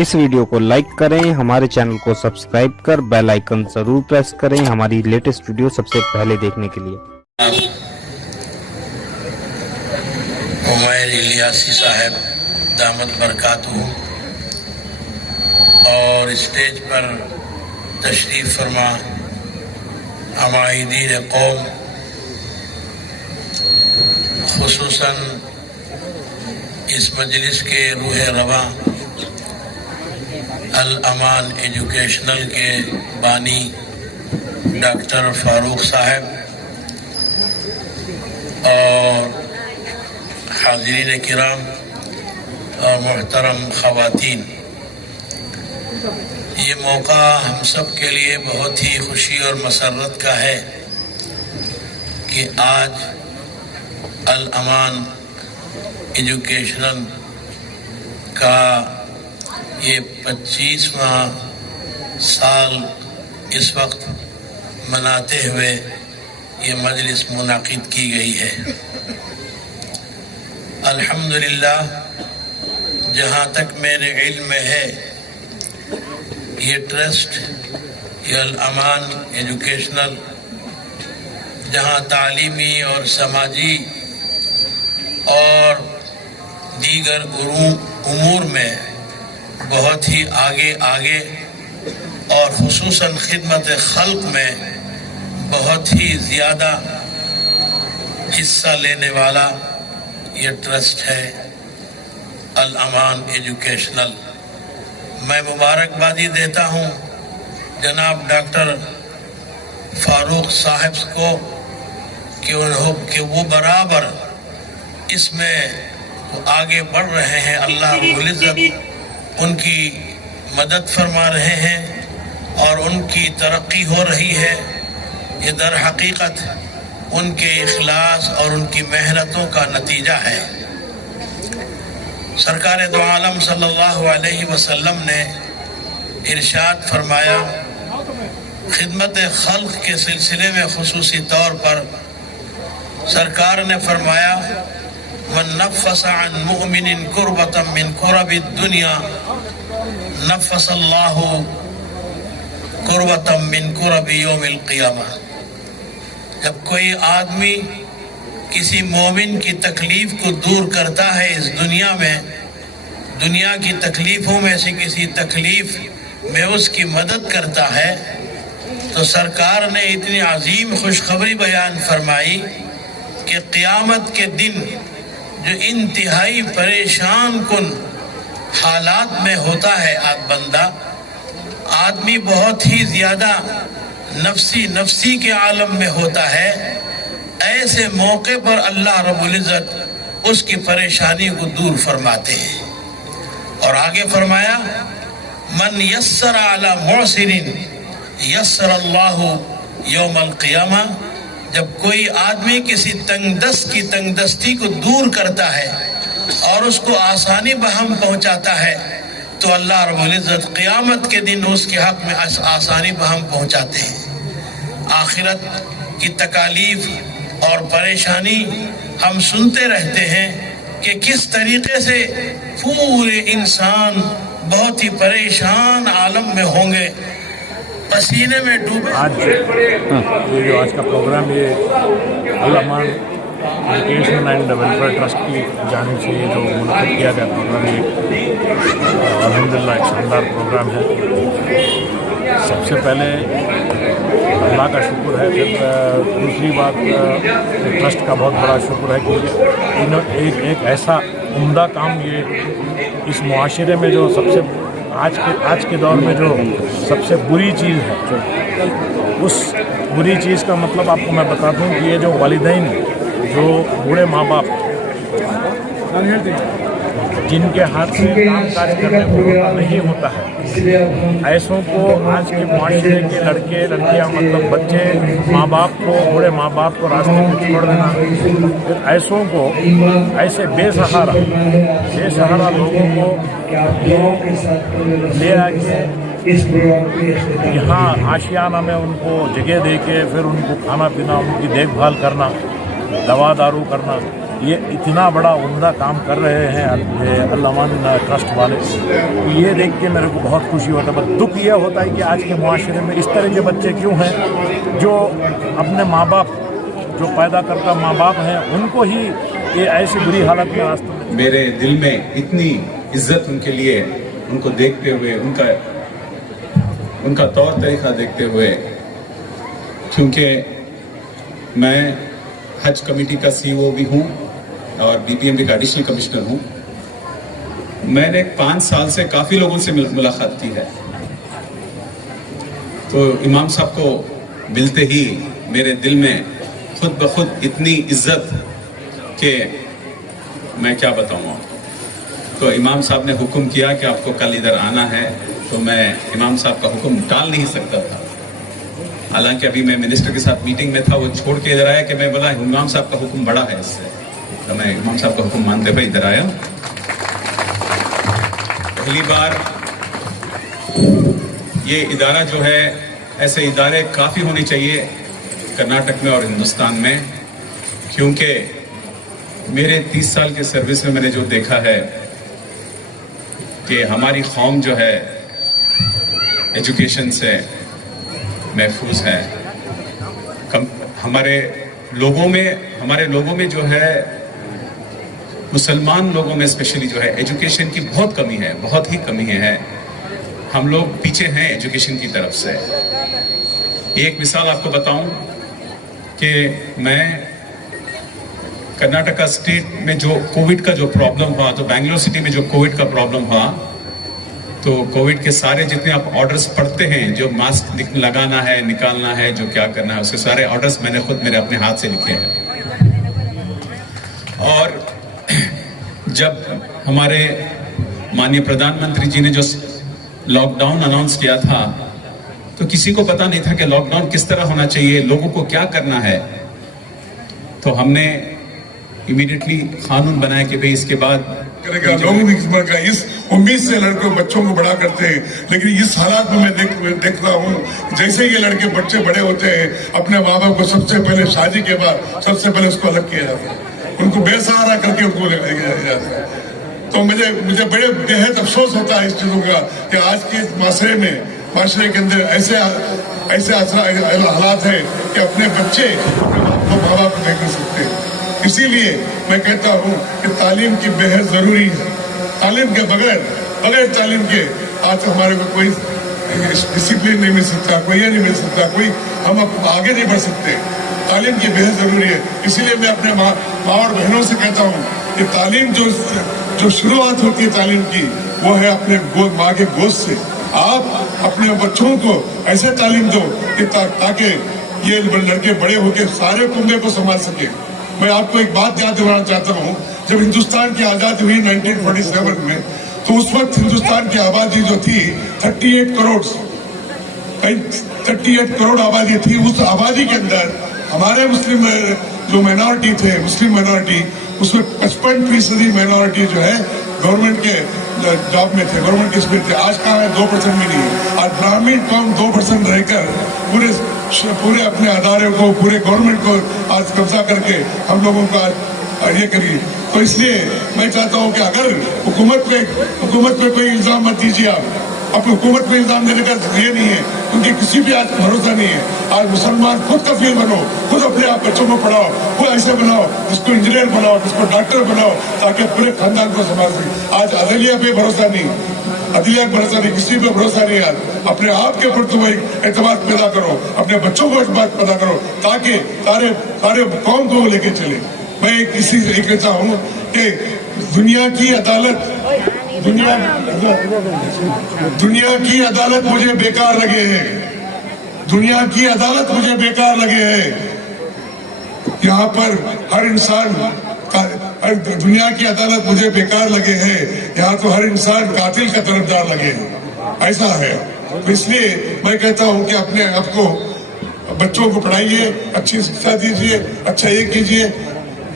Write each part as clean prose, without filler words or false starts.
इस वीडियो को लाइक करें, हमारे चैनल को सब्सक्राइब कर बेल आइकन जरूर प्रेस करें हमारी लेटेस्ट वीडियो सबसे पहले देखने के लिए। उमैर इलियासी साहब दामद बरकातहू और स्टेज पर तशरीफ़ फरमा हमायदीन कौम, खुसूसन इस मजलिस के रूह रवा अल अमान एजुकेशनल के बानी डॉक्टर फारूक साहब और हाज़रीन किराम और मोहतरम ख़वातीन, ये मौका हम सब के लिए बहुत ही खुशी और मसरत का है कि आज अल अमान एजुकेशनल का ये 25वां साल इस वक्त मनाते हुए ये मजलिस मुनाकिद की गई है। अल्हम्दुलिल्लाह, जहाँ तक मेरे इल्म में है ये ट्रस्ट, ये अल अमान एजुकेशनल जहाँ तालीमी और समाजी और दीगर उमूर में बहुत ही आगे और खुसूसन खिदमत खल्क में बहुत ही ज़्यादा हिस्सा लेने वाला ये ट्रस्ट है अल अमान एजुकेशनल। मैं मुबारकबादी देता हूँ जनाब डॉक्टर फारूक साहब को कि वो बराबर इसमें आगे बढ़ रहे हैं। अल्लाह रब्बुल इज़्ज़त उनकी मदद फरमा रहे हैं और उनकी तरक्की हो रही है। ये दर हकीकत उनके इखलास और उनकी मेहनतों का नतीजा है। सरकार दो आलम सल्लल्लाहु अलैहि वसल्लम ने इरशाद फरमाया, खिदमत खल्क के सिलसिले में खुसूसी तौर पर सरकार ने फरमाया, मन नफ़्फ़स अन मुमिनिन कुर्बतम मिन कुरबिद दुनिया नफ़्फ़सल्लाहु कुर्बतम मिन कुरबि यौमिल क़ियामा। जब कोई आदमी किसी मोमिन की तकलीफ को दूर करता है इस दुनिया में, दुनिया की तकलीफ़ों में से किसी तकलीफ में उसकी मदद करता है, तो सरकार ने इतनी अजीम खुशखबरी बयान फरमाई कि क़यामत के दिन जो इंतहाई परेशान कुन हालात में होता है बंदा, आदमी बहुत ही ज़्यादा नफ्सी के आलम में होता है, ऐसे मौके पर अल्लाह रब्बुल इज़्ज़त उसकी परेशानी को दूर फरमाते हैं। और आगे फरमाया, मन यस्सर अला मुअसिरिन यस्सर अल्लाहु यौमल क़ियामा। जब कोई आदमी किसी तंगदस्त की तंगदस्ती को दूर करता है और उसको आसानी बहम पहुंचाता है, तो अल्लाह रब्बुल इज़्ज़त क़यामत के दिन उसके हक़ में आसानी बहम पहुंचाते हैं। आखिरत की तकालीफ और परेशानी हम सुनते रहते हैं कि किस तरीके से पूरे इंसान बहुत ही परेशान आलम में होंगे, पसीने में डूबे। ये जो आज का प्रोग्राम, ये अल अमान एजुकेशन एंड वेलफेयर ट्रस्ट की जानिब से ये जो मुनक़िद किया गया प्रोग्राम, ये अल्हम्दुलिल्लाह एक शानदार प्रोग्राम है। सबसे पहले अल्लाह का शुक्र है, फिर दूसरी बात ट्रस्ट का बहुत बड़ा शुक्र है कि एक ऐसा उम्दा काम ये इस मुआशरे में जो सबसे आज के दौर में जो सबसे बुरी चीज़ है, उस बुरी चीज़ का मतलब आपको मैं बता दूं कि ये जो वालिदैन, जो बूढ़े माँ बाप जिनके हाथ से काम काज करने को नहीं होता है, ऐसों को आज के मुआशरे के लड़के लड़कियाँ, मतलब बच्चे माँ बाप को, बूढ़े माँ बाप को रास्ते में छोड़ देना, फिर ऐसों को, ऐसे बेसहारा लोगों को ले आके यहाँ आशियाना में उनको जगह दे के फिर उनको खाना पीना, उनकी देखभाल करना, दवा दारू करना, ये इतना बड़ा उम्दा काम कर रहे हैं अल अमान ट्रस्ट वाले, ये देख के मेरे को बहुत खुशी होता है। पर दुख ये होता है कि आज के मुआशरे में इस तरह के बच्चे क्यों हैं जो अपने माँ बाप, जो पैदा करता माँ बाप हैं, उनको ही ये ऐसी बुरी हालत में रास्ते में। मेरे दिल में इतनी इज्जत उनके लिए, उनको देखते हुए, उनका तौर तरीका देखते हुए, क्योंकि मैं हज कमेटी का सीईओ भी हूँ और बीपीएमबी का एडिशनल कमिश्नर हूँ। मैंने 5 साल से काफ़ी लोगों से मुलाकात की है, तो इमाम साहब को मिलते ही मेरे दिल में खुद ब खुद इतनी इज्जत कि मैं क्या बताऊँ। तो इमाम साहब ने हुक्म किया कि आपको कल इधर आना है, तो मैं इमाम साहब का हुक्म टाल नहीं सकता था। हालांकि अभी मैं मिनिस्टर के साथ मीटिंग में था, वो छोड़ के इधर आया कि मैं बोला इमाम साहब का हुक्म बड़ा है इससे, तो मैं इमाम साहब का हुक्म मानते हुए इधर आया। पहली बार ये इदारा जो है, ऐसे इदारे काफ़ी होने चाहिए कर्नाटक में और हिंदुस्तान में, क्योंकि मेरे 30 साल के सर्विस में मैंने जो देखा है कि हमारी कौम जो है एजुकेशन से महफूज है। हमारे लोगों में जो है, मुसलमान लोगों में स्पेशली जो है एजुकेशन की बहुत कमी है, बहुत ही कमी है। हम लोग पीछे हैं एजुकेशन की तरफ से। एक मिसाल आपको बताऊं कि मैं कर्नाटका स्टेट में जो कोविड का जो प्रॉब्लम हुआ, तो बेंगलोर सिटी में जो कोविड का प्रॉब्लम हुआ, तो कोविड के सारे जितने आप ऑर्डर्स पढ़ते हैं, जो मास्क लगाना है, निकालना है, जो क्या करना है, उसके सारे ऑर्डर्स मैंने खुद मेरे अपने हाथ से लिखे हैं। और जब हमारे माननीय प्रधानमंत्री जी ने जो लॉकडाउन अनाउंस किया था, तो किसी को पता नहीं था कि लॉकडाउन किस तरह होना चाहिए, लोगों को क्या करना है। तो हमने इमीडिएटली कानून बनाया कि भाई इसके बाद करेगा। लोगों का इस उम्मीद से लड़कों बच्चों को बड़ा करते हैं, लेकिन इस हालात में मैं देख रहा हूँ जैसे ये लड़के बच्चे बड़े होते हैं, अपने माँ बाप को सबसे पहले शादी के बाद सबसे पहले उसको अलग किया जाता है, उनको बेसहारा करके उनको किया जाता है। तो मुझे बड़े बेहद अफसोस होता है इस चीजों का कि आज के माशरे के अंदर ऐसे हालात है कि अपने बच्चे माँ बाप को नहीं कर सकते। इसीलिए मैं कहता हूँ कि तालीम की बेहद जरूरी है। तालीम के बगैर तालीम के आज हमारे को कोई डिसिप्लिन नहीं मिल सकता, कोई ये नहीं मिल सकता, कोई हम आगे नहीं बढ़ सकते। तालीम की बेहद जरूरी है। इसीलिए मैं अपने माँ और बहनों से कहता हूँ कि तालीम जो शुरुआत होती है तालीम की, वो है अपने माँ के गोद से। आप अपने बच्चों को ऐसे तालीम दो कि ताकि ये लड़के बड़े होकर सारे कुंबे को संभाल सके। मैं आपको एक बात याद दिलाना चाहता हूँ, जब हिंदुस्तान की आजादी हुई 1947 में, तो उस वक्त हिंदुस्तान की आबादी जो थी 38 करोड़ आबादी थी। उस आबादी के अंदर हमारे मुस्लिम जो माइनॉरिटी थे, मुस्लिम माइनॉरिटी, उसमें 55% माइनॉरिटी जो है गवर्नमेंट के जॉब में थे, गवर्नमेंट के स्पीड थे। आज कहाँ है? 2% भी नहीं है। आज ग्रामीण कौम 2% रहकर पूरे अपने अदारे को, पूरे गवर्नमेंट को आज कब्जा करके हम लोगों को आज ये करिए। तो इसलिए मैं चाहता हूँ कि अगर हुकूमत पे कोई इल्जाम मत दीजिए। आप हुकूमत पे इल्जाम देने का ये नहीं है, क्योंकि किसी भी आज भरोसा नहीं है। आज मुसलमान खुद कफील बनो, खुद अपने आप बच्चों को पढ़ाओ, खुद ऐसे बनाओ, जिसको इंजीनियर बनाओ, जिसको डॉक्टर बनाओ, ताकि पूरे खानदान को संभाल सके। आज अदलिया पे भरोसा नहीं, किसी पे भरोसा नहीं। आज अपने आप के ऊपर तुम एतमाद पैदा करो, अपने बच्चों को एतमाद पैदा करो, ताकि सारे कौम को लेके चले। मैं इसी से कहता हूँ कि दुनिया की अदालत मुझे बेकार लगे है। दुनिया की अदालत मुझे बेकार लगे है। यहाँ पर हर इंसान दुनिया की अदालत मुझे बेकार लगे है। यहाँ तो हर इंसान कातिल का तरफदार लगे है, ऐसा है। तो इसलिए मैं कहता हूँ कि अपने आपको बच्चों को पढ़ाइए, अच्छी शिक्षा दीजिए, अच्छा ये कीजिए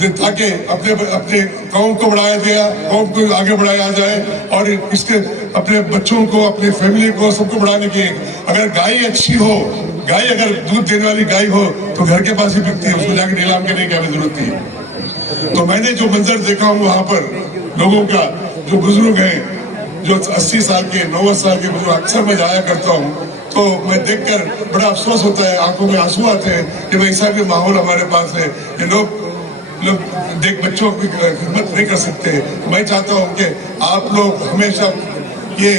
ताकि अपने कौम को बढ़ाया गया, कौम को आगे बढ़ाया जाए। और इसके अपने बच्चों को, अपनी फैमिली को, सबको बढ़ाने की। अगर गाय अच्छी हो, गाय अगर दूध देने वाली गाय हो तो घर के पास ही बिकती है, उसको जाके नीलाम करने की क्या जरूरत नहीं है। तो मैंने जो मंजर देखा हूँ वहां पर लोगों का, जो बुजुर्ग हैं, जो 80 साल के 90 साल के बुजुर्ग, अक्सर मैं जाया करता हूँ तो मैं देखकर बड़ा अफसोस होता है, आंखों में आंसू आते हैं कि वैसा भी माहौल हमारे पास है कि लोग देख बच्चों की खिदमत नहीं कर सकते। मैं चाहता हूँ कि आप लोग हमेशा ये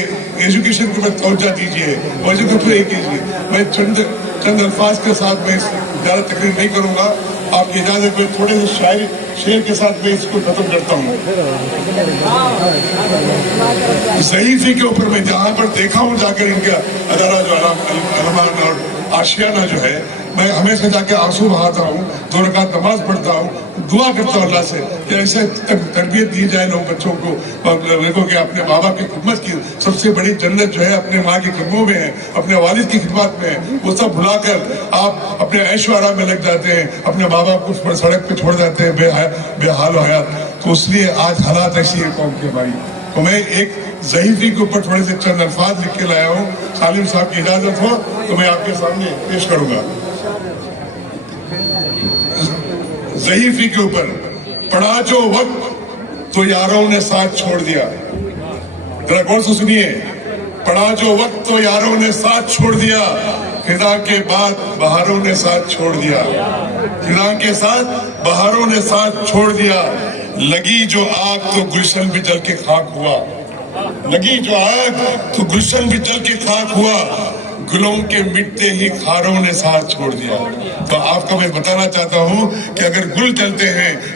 एजुकेशन के ऊपर तवज्जो दीजिए, एजुकेशन पे कीजिए। मैं चंद अल्फाज के साथ मैं ज़्यादा तकरीर नहीं करूँगा, आपकी इजाज़त में थोड़े से शेर के साथ मैं इसको खत्म करता हूँ। ज़ईफ़ी के ऊपर मैं जहाँ पर देखा हूँ जाकर इनका अदारा जो अलमान और आशियाना जो है, मैं हमेशा जाके आंसू बहाता हूँ, 2 रकात नमाज पढ़ता हूँ, दुआ करता हूँ अल्लाह से कि ऐसे तरबियत दी जाए लोग बच्चों को, देखो कि अपने बाबा की खिदमत की सबसे बड़ी जन्नत जो है अपने माँ के कदमों में है, अपने वालिद की खिदमत में है। वो सब भुलाकर आप अपने ऐशो आराम में लग जाते हैं, अपने बाबा को सड़क पे छोड़ जाते हैं बेहाल हयात। तो इसलिए आज हालात ऐसी है कौम की हमारी। तो मैं एक ज़ईफ़ी के ऊपर थोड़े से चंद अल्फाज लिख के लाया हूँ, सालिम साहब की इजाजत हो तो मैं आपके सामने पेश करूंगा। ज़ईफ़ी के ऊपर, पढ़ा जो वक्त तो यारों ने साथ छोड़ दिया। जरा गौर से सुनिए, पढ़ा जो वक्त तो यारों ने साथ छोड़ दिया, फिदा के बाद बहारों ने साथ छोड़ दिया। फिदा के साथ बहारों ने साथ छोड़ दिया। लगी जो आग तो गुलशन भी जल के खाक हुआ, लगी जो आग तो गुलशन भी जल के खाक हुआ। गुलों के मिटते ही खारों ने साथ छोड़ दिया। तो आपको मैं बताना चाहता हूं कि अगर गुल जलते हैं